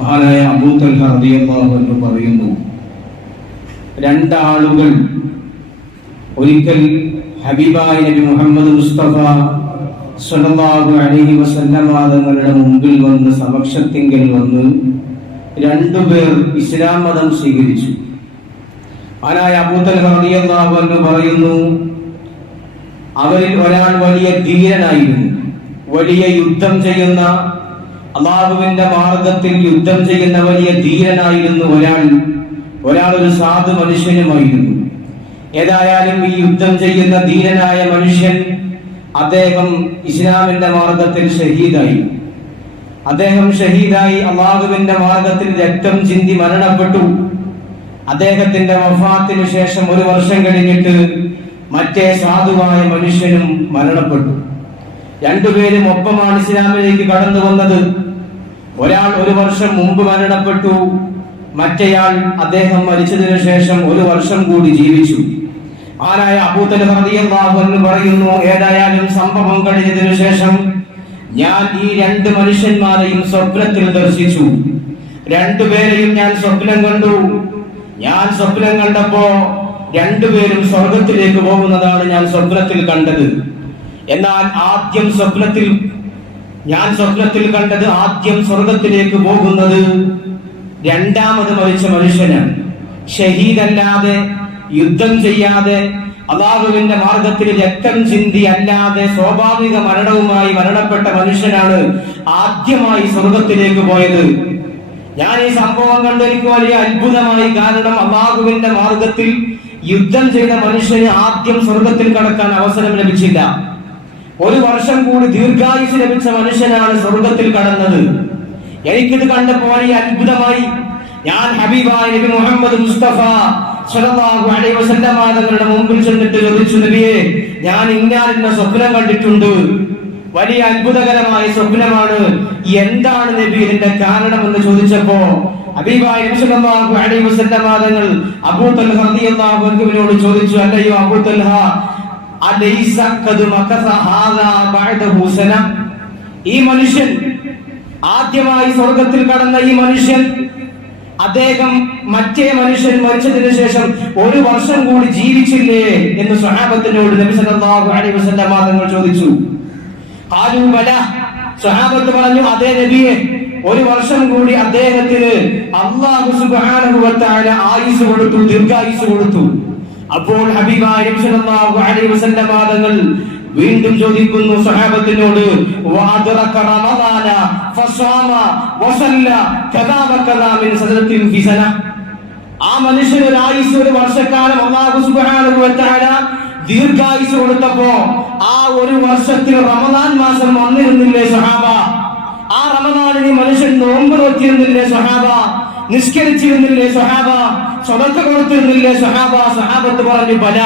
മഹാനായ അബൂ തൽഹ റളിയല്ലാഹു അൻഹു പറയുന്നു, രണ്ടാളുകൾ ഒരിക്കൽ ഹബീബായ നബി മുഹമ്മദ് മുസ്തഫ സ്വല്ലല്ലാഹു അലൈഹി വസല്ലമ തങ്ങളുടെ മുമ്പിൽ വന്ന് സമക്ഷത്തിങ്കൽ വന്ന് രണ്ടുപേർ ഇസ്ലാം മതം സ്വീകരിച്ചു. മഹാനായ അബൂ തൽഹ റളിയല്ലാഹു അൻഹു പറയുന്നു, അവരിൽ ഒരാൾ വലിയ ധീരനായിരുന്നു, വലിയ യുദ്ധം ചെയ്യുന്ന, അല്ലാഹുവിന്റെ മാർഗത്തിൽ യുദ്ധം ചെയ്യുന്ന വലിയ ധീരനായിരുന്നു. ഒരാൾ ഒരു സാധു മനുഷ്യനുമായിരുന്നു. ഏതായാലും ഈ യുദ്ധം ചെയ്യുന്ന ധീരനായ മനുഷ്യൻ അദ്ദേഹം ഇസ്ലാമിന്റെ മാർഗത്തിൽ ഷഹീദായി. അല്ലാഹുവിന്റെ മാർഗത്തിൽ രക്തം ചിന്തി മരണപ്പെട്ടു. അദ്ദേഹത്തിന്റെ വഫാത്തിന് ശേഷം 1 വർഷം കഴിഞ്ഞിട്ട് മറ്റേ സാധുവായ മനുഷ്യനും മരണപ്പെട്ടു. രണ്ടുപേരും ഒപ്പമാണ് ഇസ്ലാമിലേക്ക് കടന്നു വന്നത്. ഒരാൾ 1 വർഷം മുമ്പ് മരണപ്പെട്ടു, മറ്റേയാൾ അദ്ദേഹം മരിച്ചതിനു ശേഷം 1 വർഷം കൂടി ജീവിച്ചു. ആനായ അബൂ തൽഹ റളിയല്ലാഹു അൻഹു പറയുന്നു, ഏതായാലും സംഭവം കഴിഞ്ഞതിനു ശേഷം ഞാൻ ഈ 2 മനുഷ്യന്മാരെയും സ്വപ്നത്തിൽ ദർശിച്ചു. രണ്ടുപേരെയും ഞാൻ സ്വപ്നം കണ്ടു. ഞാൻ സ്വപ്നം കണ്ടപ്പോ രണ്ടുപേരും സ്വർഗത്തിലേക്ക് പോകുന്നതാണ് ഞാൻ സ്വപ്നത്തിൽ കണ്ടത്. എന്നാൽ ഞാൻ സ്വപ്നത്തിൽ കണ്ടത് ആദ്യം സ്വർഗത്തിലേക്ക് പോകുന്നത് രണ്ടാമത് മരിച്ച മനുഷ്യനാണ്. ഷഹീദല്ലാതെ, യുദ്ധം ചെയ്യാതെ, അല്ലാഹുവിന്റെ മാർഗത്തിൽ രക്തം ചിന്തി അല്ലാതെ സ്വാഭാവിക മരണവുമായി മരണപ്പെട്ട മനുഷ്യനാണ് ആദ്യമായി സ്വർഗത്തിലേക്ക് പോയത്. ഞാൻ ഈ സംഭവം കണ്ട് എനിക്ക് വലിയ അത്ഭുതമായി. കാരണം അല്ലാഹുവിന്റെ മാർഗത്തിൽ യുദ്ധം ചെയ്ത മനുഷ്യന് ആദ്യം സ്വർഗത്തിൽ കടക്കാൻ അവസരം ലഭിച്ചില്ല. 1 വർഷം കൂടി ദീർഘായുസ് ലഭിച്ച മനുഷ്യനാണ് സ്വർഗത്തിൽ കടന്നത്. എനിക്കിത് കണ്ടപ്പോൾ വലിയ അത്ഭുതമായി. ഞാൻ ഹബീബായ നബി മുഹമ്മദ് മുസ്തഫ സ്വല്ലല്ലാഹു അലൈഹി വസല്ലമ തങ്ങളുടെ മുമ്പിൽ ചെന്നിട്ട് ചോദിച്ചു, നബിയെ, ഞാൻ ഇന്ന സ്വപ്നം കണ്ടിട്ടുണ്ട്, വലിയ അത്ഭുതകരമായ സ്വപ്നമാണ്, എന്താണ് നബി ഇതിന്റെ കാരണം എന്ന് ചോദിച്ചപ്പോ ഹബീബായ നബി സ്വല്ലല്ലാഹു അലൈഹി വസല്ലമ തങ്ങൾ അബൂ തൽഹ റളിയല്ലാഹു അൻഹുവിനോട് ചോദിച്ചു, അല്ലയോ അബൂ തൽഹ, അലൈസ ഖദ് മകസ ഹാദാ ബഅദഹു സന? ഈ മനുഷ്യൻ, ആദ്യമായി സ്വർഗത്തിൽ കടന്ന ഈ മനുഷ്യൻ, അദ്ദേഹം മറ്റേ മനുഷ്യൻ മരിച്ചതിനു ശേഷം 1 വർഷം കൂടി ജീവിച്ചില്ലേ എന്ന് സ്വഹാബത്തിനോട് നബി സല്ലല്ലാഹു അലൈഹി വസല്ലമ തങ്ങൾ ചോദിച്ചു. ഖാലൂ ബല, സ്വഹാബത്ത് പറഞ്ഞു, അതേ നബിയെ, 1 വർഷം കൂടി അദ്ദേഹത്തിന് അല്ലാഹു സുബ്ഹാനഹു വ തആല ആയുസ് കൊടുത്തു, ദീർഘായുസ് കൊടുത്തു. അപ്പോൾ ഹബീബായ നബി സല്ലല്ലാഹു അലൈഹി വസല്ലമ തങ്ങൾ വീണ്ടും ചോദിക്കുന്നു സ്വഹാബത്തിനോട്, വഅദ്റക റമദാന ഫസാമ വസല്ല കദാ വകദാ മിൻ സദറത്തിൻ ഫി സന? ആ മനുഷ്യന് ഒരു ആയുസ്, 1 വർഷക്കാലം അല്ലാഹു സുബ്ഹാനഹു വ തആല ദീർഘായുസ് കൊടുത്തപ്പോ ആ 1 വർഷത്തിൽ റമദാൻ മാസം വന്നിരുന്നില്ലേ സ്വഹാബ? ആ റമദാനിൽ മനുഷ്യൻ നോമ്പ് നോക്കിയിരുന്നില്ലേ സ്വഹാബ? നിസ്കരിച്ചിരുന്നില്ലേ സ്വഹാബ? സ്വതക്ക കൊടുത്തിരുന്നില്ലേ സ്വഹാബ? സ്വഹാബത്ത് പറഞ്ഞു, ബല.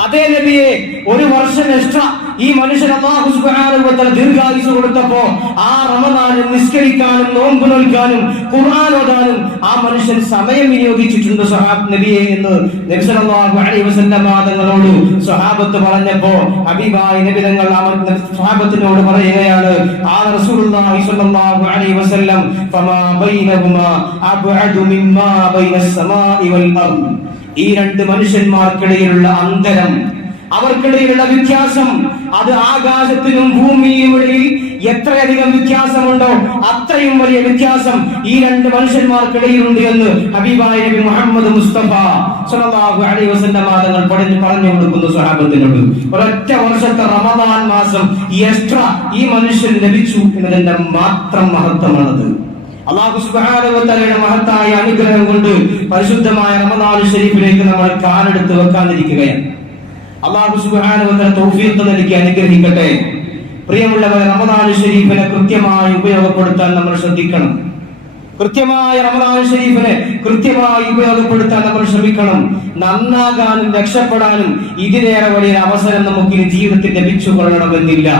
അതേ നബിയെ, 1 വർഷം എക്സ്ട്രാ ഈ മനുഷ്യൻ അല്ലാഹു സുബ്ഹാനഹു വ തആല ദീർഘായുസ് കൊടുത്തപ്പോ ആ റമദാനിൽ നിസ്കരിക്കാനും നോമ്പ് നോൽക്കാനും ഖുർആൻ ഓതാനും ആ മനുഷ്യൻ സമയം വിനിയോഗിച്ചിട്ടുണ്ട് നബിയെ എന്ന് നബി സല്ലല്ലാഹു അലൈഹി വസല്ലം തങ്ങളോട് സ്വഹാബത്ത് പറഞ്ഞപ്പോ ഹബീബായ നബി തങ്ങൾ സ്വഹാബത്തിനോട് പറയുകയാണ്, ഖാല റസൂലുള്ളാഹി സ്വല്ലല്ലാഹു അലൈഹി വസല്ലം ഫമാ ബൈനഹുമാ അബ്അദു മിമ്മാ ബൈനസ് സമാഇ വൽ അർദ്. ഈ 2 മനുഷ്യന്മാർക്കിടയിലുള്ള അന്തരം, അവർക്കിടയിലുള്ള വ്യത്യാസം, അത് ആകാശത്തിനും ഭൂമിയും ഇടയിൽ എത്രയധികം വ്യത്യാസമുണ്ടോ അത്രയും വലിയ വ്യത്യാസം ഈ 2 മനുഷ്യന്മാർക്കിടയിലുണ്ട് എന്ന് ഹബീബായ നബി മുഹമ്മദ് മുസ്തഫ സ്വല്ലല്ലാഹു അലൈഹി വസല്ലം തങ്ങൾ പറഞ്ഞു കൊടുക്കുന്നു സ്വഹാബത്തിനോട്. ഒരൊറ്റ വർഷത്തെ റമദാൻ മാസം എക്സ്ട്രാ ഈ മനുഷ്യൻ ലഭിച്ചു എന്നതിന്റെ മാത്രം മഹത്വമാണത്. അല്ലാഹു സുബ്ഹാനഹു വ തആലയുടെ മഹത്തായ അനുഗ്രഹം കൊണ്ട് പരിശുദ്ധമായ റമദാൻ ശരീഫിലേക്ക് നമ്മൾ കാലെടുത്ത് വെക്കാതിരിക്കുകയാണ്. അല്ലാഹു സുബ്ഹാനഹു വ തആല തൗഫീഖ് നൽകി അനുഗ്രഹിക്കട്ടെ. പ്രിയമുള്ളവരെ, റമദാൻ ശരീഫിനെ കൃത്യമായി ഉപയോഗപ്പെടുത്താൻ നമ്മൾ ശ്രദ്ധിക്കണം. കൃത്യമായ റമദാൻ ശരീഫിനെ കൃത്യമായി ഉപയോഗപ്പെടുത്താൻ നമ്മൾ ശ്രമിക്കണം. നന്നാകാനും രക്ഷപ്പെടാനും ഇതിനേറെ വലിയൊരു അവസരം നമുക്ക് ഈ ജീവിതത്തിൽ ലഭിച്ചു കൊള്ളണമെന്നില്ല.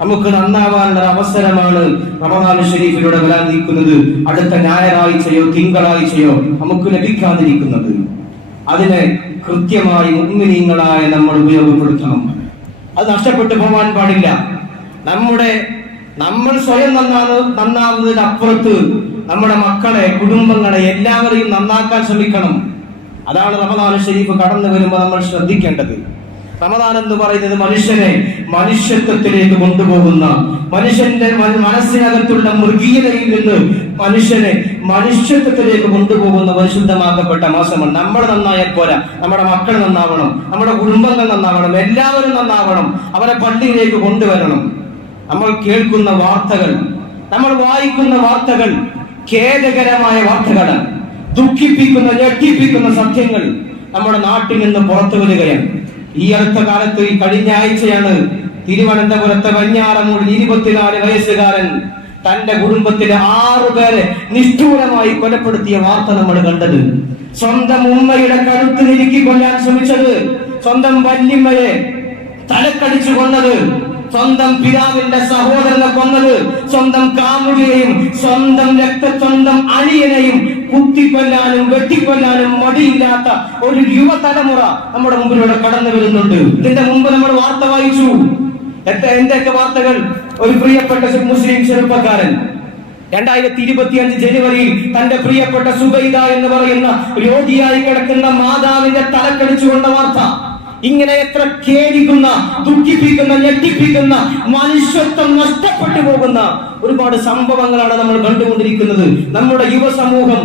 നമുക്ക് നന്നാവാനുള്ള അവസരമാണ് റമദാൻ ശരീഫിലൂടെ വരാനിരിക്കുന്നത്. അടുത്ത ഞായറാഴ്ചയോ തിങ്കളാഴ്ചയോ നമുക്ക് ലഭിക്കാതിരിക്കുന്നത്. അതിനെ കൃത്യമായി മുഅ്മിനീങ്ങളായ നമ്മൾ ഉപയോഗപ്പെടുത്തണം. അത് നഷ്ടപ്പെട്ടു പോകാൻ പാടില്ല. നമ്മൾ സ്വയം നന്നാവുന്നതിന് അപ്പുറത്ത് നമ്മുടെ മക്കളെ, കുടുംബങ്ങളെ എല്ലാവരെയും നന്നാക്കാൻ ശ്രമിക്കണം. അതാണ് റമദാൻ ശരീഫ് കടന്നു വരുമ്പോൾ നമ്മൾ ശ്രദ്ധിക്കേണ്ടത്. റമദാൻ എന്ന് പറയുന്നത് മനുഷ്യനെ മനുഷ്യത്വത്തിലേക്ക് കൊണ്ടുപോകുന്ന, മനുഷ്യന്റെ മനസ്സിനകത്തുള്ള മൃഗീയതയിൽ നിന്ന് മനുഷ്യനെ മനുഷ്യത്വത്തിലേക്ക് കൊണ്ടുപോകുന്ന പരിശുദ്ധമാക്കപ്പെട്ട മാസമാണ്. നമ്മൾ നന്നായാൽ പോരാ, നമ്മുടെ മക്കൾ നന്നാവണം, നമ്മുടെ കുടുംബങ്ങൾ നന്നാവണം, എല്ലാവരും നന്നാവണം. അവരെ പള്ളിയിലേക്ക് കൊണ്ടുവരണം. നമ്മൾ കേൾക്കുന്ന വാർത്തകൾ, നമ്മൾ വായിക്കുന്ന വാർത്തകൾ ഖേദകരമായ വാർത്തകളാണ്. ദുഃഖിപ്പിക്കുന്ന, ഞെട്ടിപ്പിക്കുന്ന സത്യങ്ങൾ നമ്മുടെ നാട്ടിൽ നിന്ന് പുറത്തു വരികയാണ്. ഈ അടുത്ത കാലത്ത്, ഈ കഴിഞ്ഞ ആഴ്ചയാണ് തിരുവനന്തപുരത്തെ വെഞ്ഞാറമൂടിൽ 24 വയസ്സുകാരൻ തന്റെ കുടുംബത്തിലെ 6 പേരെ നിഷ്ഠൂരമായി കൊലപ്പെടുത്തിയ വാർത്ത നമ്മൾ കണ്ടത്. സ്വന്തം ഉമ്മയുടെ കഴുത്ത് ഞെരുക്കി കൊല്ലാൻ ശ്രമിച്ചത്, സ്വന്തം വല്യമ്മയെ തലക്കടിച്ചു കൊന്നത്, സ്വന്തം പിതാവിന്റെ സഹോദരനെ കൊന്നത്, സ്വന്തം കാമുകയെയും സ്വന്തം അനിയനെയും കുത്തിക്കൊല്ലാനും വെട്ടിക്കൊല്ലാനും മടിയില്ലാത്ത ഒരു യുവതലമുറ നമ്മുടെ മുമ്പിലൂടെ കടന്നു വരുന്നുണ്ട്. ഇതിന്റെ മുമ്പ് നമ്മൾ വാർത്ത വായിച്ചു. എന്തൊക്കെ വാർത്തകൾ? ഒരു പ്രിയപ്പെട്ട മുസ്ലിം ചെറുപ്പക്കാരൻ 2025 ജനുവരിയിൽ തന്റെ പ്രിയപ്പെട്ട സുബൈദ എന്ന് പറയുന്ന രോഗിയായി കിടക്കുന്ന മാതാവിന്റെ തലക്കടിച്ചുകൊണ്ട വാർത്ത. ഇങ്ങനെ എത്ര ഖേദിക്കുന്ന, ദുഃഖിപ്പിക്കുന്ന, ഞെട്ടിപ്പിക്കുന്ന, മനുഷ്യത്വം നഷ്ടപ്പെട്ടു പോകുന്ന ഒരുപാട് സംഭവങ്ങളാണ് നമ്മൾ കണ്ടുകൊണ്ടിരിക്കുന്നത്. നമ്മുടെ യുവസമൂഹം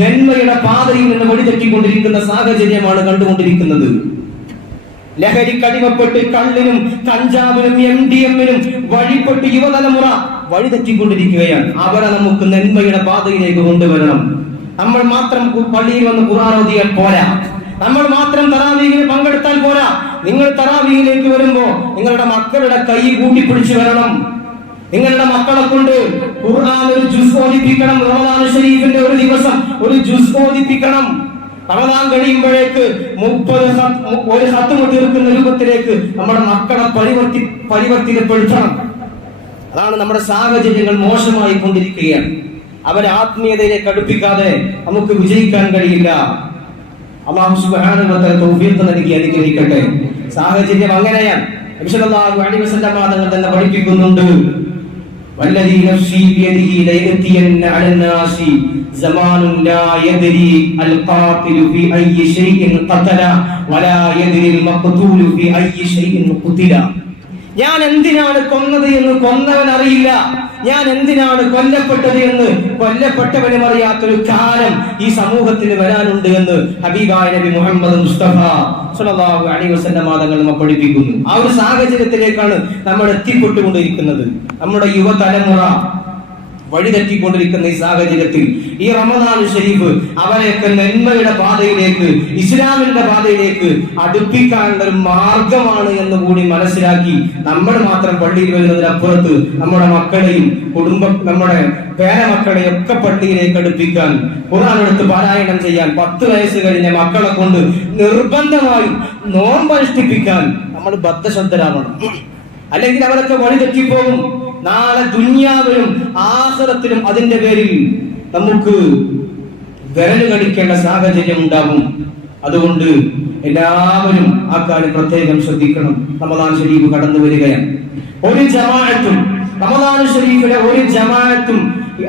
നന്മയുടെ പാതയിൽ നിന്ന് വഴിതെറ്റിക്കൊണ്ടിരിക്കുന്ന സാഹചര്യമാണ് കണ്ടുകൊണ്ടിരിക്കുന്നത്. ലഹരിക്കടിമപ്പെട്ട് കള്ളിനും കഞ്ചാവിനും MDMനും വഴിപ്പെട്ട് യുവതലമുറ വഴിതെറ്റിക്കൊണ്ടിരിക്കുകയാണ്. അവരെ നമുക്ക് നന്മയുടെ പാതയിലേക്ക് കൊണ്ടുവരണം. നമ്മൾ മാത്രം പള്ളിയിൽ വന്ന് ഖുർആൻ ഓതിയാൽ പോരാ, നമ്മൾ മാത്രം തറാവീഹിൽ പങ്കെടുത്താൽ പോരാ. നിങ്ങൾ തറാവീഹിലേക്ക് വരുമ്പോ നിങ്ങളുടെ മക്കളുടെ കൈ കൂട്ടിപ്പിടിച്ചു വരണം. നിങ്ങളുടെ മക്കളെ കൊണ്ട് ഖുർആൻ ഒരു ജുസ് ഓതിപ്പിക്കണം. റമദാൻ ശരീഫിന്റെ ഒരു ദിവസം ഒരു ജുസ് ഓതിപ്പിക്കണം. റമദാൻ കഴിയുമ്പോഴേക്ക് 30 ഹത്മ തീർക്കുന്ന രൂപത്തിലേക്ക് നമ്മുടെ മക്കളെ പരിവർത്തിക്കപ്പെടുത്തണം. അതാണ് നമ്മുടെ സാഹചര്യങ്ങൾ മോശമായി കൊണ്ടിരിക്കുകയാണ്. അവരെ ആത്മീയതയിലേക്ക് അടുപ്പിക്കാതെ നമുക്ക് വിജയിക്കാൻ കഴിയില്ല. അല്ലാഹു സുബ്ഹാനഹു വ തആല തൗഫീഖ് നൽകി അനുഗ്രഹിക്കട്ടെ. സാഹചര്യം അങ്ങനെയാണ്. നബി സല്ലല്ലാഹു അലൈഹി വസല്ലം തങ്ങൾ തന്നെ പഠിപ്പിക്കുന്നുണ്ട്, വല്ലദീ നഫ്സി ബിയദിഹി ലയതിയന്ന അലന്നാസി സമാനുൻ ലാ യദ്രി അൽ ഖാതിലു ഫി അയ്യി ഷൈഇൻ ഖതല വലാ യദ്രി അൽ മഖ്തൂലു ഫി അയ്യി ഷൈഇൻ ഖുതില. ഞാൻ എന്തിനാണ് കൊന്നത് എന്ന് കൊന്നവൻ അറിയില്ല, ഞാൻ എന്തിനാണ് കൊല്ലപ്പെട്ടത് എന്ന് കൊല്ലപ്പെട്ടവനും അറിയാത്തൊരു കാലം ഈ സമൂഹത്തിന് വരാനുണ്ട് എന്ന് ഹബീബായ നബി മുഹമ്മദ് മുസ്തഫ സ്വല്ലല്ലാഹു അലൈഹി വസല്ലം തങ്ങൾ നമ്മെ പഠിപ്പിക്കുന്നു. ആ ഒരു സാഹചര്യത്തിലേക്കാണ് നമ്മൾ എത്തിപ്പെട്ടുകൊണ്ടിരിക്കുന്നത്. നമ്മുടെ യുവതലമുറ വഴിതെറ്റിക്കൊണ്ടിരിക്കുന്ന ഈ സാഹചര്യത്തിൽ ഈ റമദാൻ ശരീഫ് അവരെയൊക്കെ നന്മയുടെ പാതയിലേക്ക്, ഇസ്ലാമിന്റെ പാതയിലേക്ക് അടുപ്പിക്കാനുള്ള ഒരു മാർഗമാണ് എന്ന് കൂടി മനസ്സിലാക്കി നമ്മൾ മാത്രം പള്ളിയിൽ വരുന്നതിനപ്പുറത്ത് നമ്മുടെ മക്കളെയും നമ്മുടെ പേരമക്കളെയും ഒക്കെ പള്ളിയിലേക്ക് അടുപ്പിക്കാൻ, ഖുർആൻ എടുത്ത് പാരായണം ചെയ്യാൻ, 10 വയസ്സ് കഴിഞ്ഞ മക്കളെ കൊണ്ട് നിർബന്ധമായും നോമ്പനുഷ്ഠിപ്പിക്കാൻ നമ്മൾ ബദ്ധശ്രദ്ധരാവണം. അല്ലെങ്കിൽ അവരൊക്കെ വഴിതെറ്റിപ്പോകും. നാളെ ദുനിയാവിലും ആഖിറത്തിലും അതിന്റെ പേരിൽ നമുക്ക് വിരല് കടിക്കേണ്ട സാഹചര്യം ഉണ്ടാകും. അതുകൊണ്ട് എല്ലാവരും ആ കാര്യം പ്രത്യേകം ശ്രദ്ധിക്കണം. റമദാൻ ശരീഫ് കടന്നു വരികയാണ്. ഒരു ജമാഅത്തും റമദാൻ ശരീഫിലെ ഒരു ജമാഅത്തും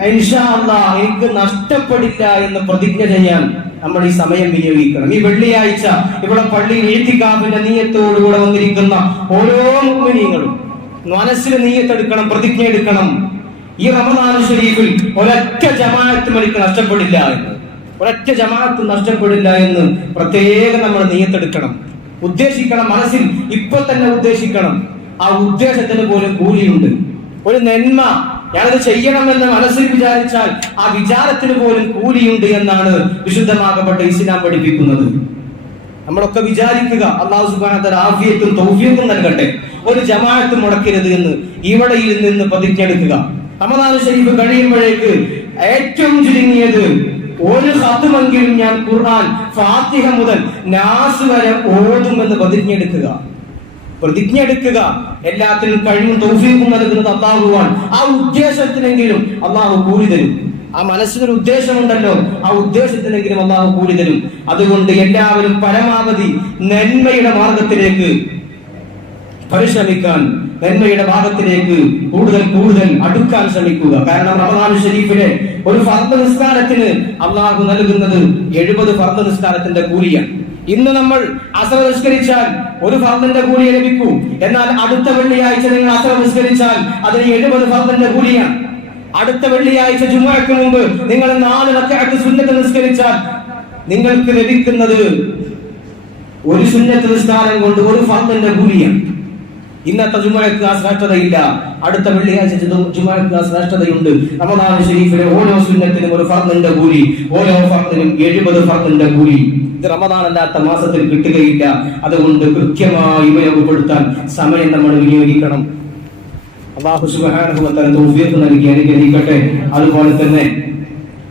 ഇൻഷാ അല്ലാഹ് എനിക്ക് നഷ്ടപ്പെടില്ല എന്ന് പ്രതിജ്ഞ ചെയ്യാൻ നമ്മൾ ഈ സമയം വിനിയോഗിക്കണം. ഈ വെള്ളിയാഴ്ച ഇവിടെ പള്ളിയിൽ ഇഅ്തികാഫിന്റെ നിയ്യത്തോടുകൂടെ വന്നിരിക്കുന്ന ഓരോ മുഅ്മിനീങ്ങളും മനസ്സിൽ നിയ്യത്തെടുക്കണം, പ്രതിജ്ഞ എടുക്കണം. ഈ റമദാൻ ശരീഫിൽ ഒരൊറ്റ ജമാഅത്തും എനിക്ക് നഷ്ടപ്പെടില്ല എന്ന്, ഒരൊറ്റ ജമാഅത്തും നഷ്ടപ്പെടില്ല എന്ന് പ്രത്യേകം നമ്മൾ നിയ്യത്തെടുക്കണം, ഉദ്ദേശിക്കണം. മനസ്സിൽ ഇപ്പൊ തന്നെ ഉദ്ദേശിക്കണം. ആ ഉദ്ദേശത്തിന് പോലും കൂലിയുണ്ട്. ഒരു നന്മ ഞാനത് ചെയ്യണമെന്ന് മനസ്സിൽ വിചാരിച്ചാൽ ആ വിചാരത്തിന് പോലും കൂലിയുണ്ട് എന്നാണ് വിശുദ്ധമാകപ്പെട്ട ഇസ്ലാം പഠിപ്പിക്കുന്നത്. നമ്മളൊക്കെ വിചാരിക്കുക, അല്ലാഹു സുബ്ഹാനഹു വ തആല ആഫിയത്തും തൗഫീഖും നൽകട്ടെ, ഒരു ജമാഅത്തും മുടക്കരുത് എന്ന് ഇവിടെയിൽ നിന്ന് പ്രതിജ്ഞ എടുക്കുക. റമദാൻ ശരീഫ് കഴിയുമ്പോഴേക്ക് ഏറ്റവും ചുരുങ്ങിയത് ഒരു ഖത്മെങ്കിലും ഞാൻ ഖുർആൻ ഫാത്തിഹ മുതൽ നാസ് വരെ ഓതുമെന്ന് പ്രതിജ്ഞ എടുക്കുക. എല്ലാത്തിനും കഴിവും തൗഫീഖും നൽകുന്നത് അല്ലാഹുവാണ്. ആ ഉദ്ദേശത്തിനെങ്കിലും അല്ലാഹു കൂലി തരും. ആ മനസ്സിനൊരു ഉദ്ദേശമുണ്ടല്ലോ, ആ ഉദ്ദേശത്തിനെങ്കിലും അല്ലാഹു കൂലി തരും. അതുകൊണ്ട് എല്ലാവരും പരമാവധി നന്മയുടെ മാർഗത്തിലേക്ക് പരിശ്രമിക്കാൻ നന്മയുടെ ഭാഗത്തിലേക്ക് കൂടുതൽ കൂടുതൽ അടുക്കാൻ ശ്രമിക്കുക. കാരണം റമദാൻ ഷരീഫിലെ ഒരു ഫർദ് നിസ്കാരത്തിന് അള്ളാഹു നൽകുന്നത് 70 ഫർദ് നിസ്കാരത്തിന്റെ കൂലിയാണ്. ഇന്ന് നമ്മൾ അസർ നിസ്കരിച്ചാൽ ഒരു ഫർദിന്റെ കൂലി ലഭിക്കൂ. എന്നാൽ അടുത്ത വെള്ളിയാഴ്ച നിങ്ങൾ അസർ നിസ്കരിച്ചാൽ അതിന് 70 ഫർദിന്റെ കൂലിയാണ്. അടുത്ത വെള്ളിയാഴ്ച ജുമുഅക്ക് മുമ്പ് നിങ്ങൾ 4 റക്അത്ത് സുന്നത്ത് നിസ്കരിച്ചാൽ നിങ്ങൾക്ക് ലഭിക്കുന്നത് ഒരു സുന്നത്ത് നിസ്കാരം കൊണ്ട് ഒരു ഫർദിന്റെ കൂലിയാണ്. ഇന്നത്തെ ജുമുഅക്ക് ആ ശ്രേഷ്ഠതയില്ല, അടുത്ത വെള്ളിയാഴ്ച ജുമുഅക്ക് ആ ശ്രേഷ്ഠതയുണ്ട്. റമദാൻ ഷരീഫിലെ ഓരോ സുന്നത്തിനും ഒരു ഫർദിന്റെ കൂലി, ഓരോ ഫർദിനും 70 ഫർദിന്റെ കൂലി. ഇത് റമദാൻ അല്ലാത്ത മാസത്തിൽ കിട്ടുകയില്ല. അതുകൊണ്ട് കൃത്യമായി ഉപയോഗപ്പെടുത്താൻ സമയം നമ്മൾ വിനിയോഗിക്കണം. അല്ലാഹു സുബ്ഹാനഹു വ തആല തൗഫീഖ് നൽകി അനുഗ്രഹിക്കട്ടെ. അതുപോലെ തന്നെ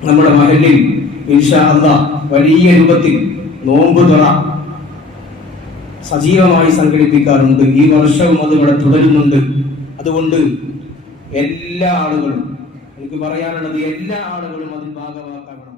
നമ്മുടെ മഹല്ലിൽ ഇൻഷാ അല്ലാഹ് വലിയ രൂപത്തിൽ നോമ്പ് തുറ സജീവമായി സംഘടിപ്പിക്കാറുണ്ട്. ഈ വർഷവും അതിവിടെ തുടരുന്നുണ്ട്. അതുകൊണ്ട് എല്ലാ ആളുകളും, എനിക്ക് പറയാനുള്ളത്, എല്ലാ ആളുകളും അതിൽ ഭാഗമാക്കണം.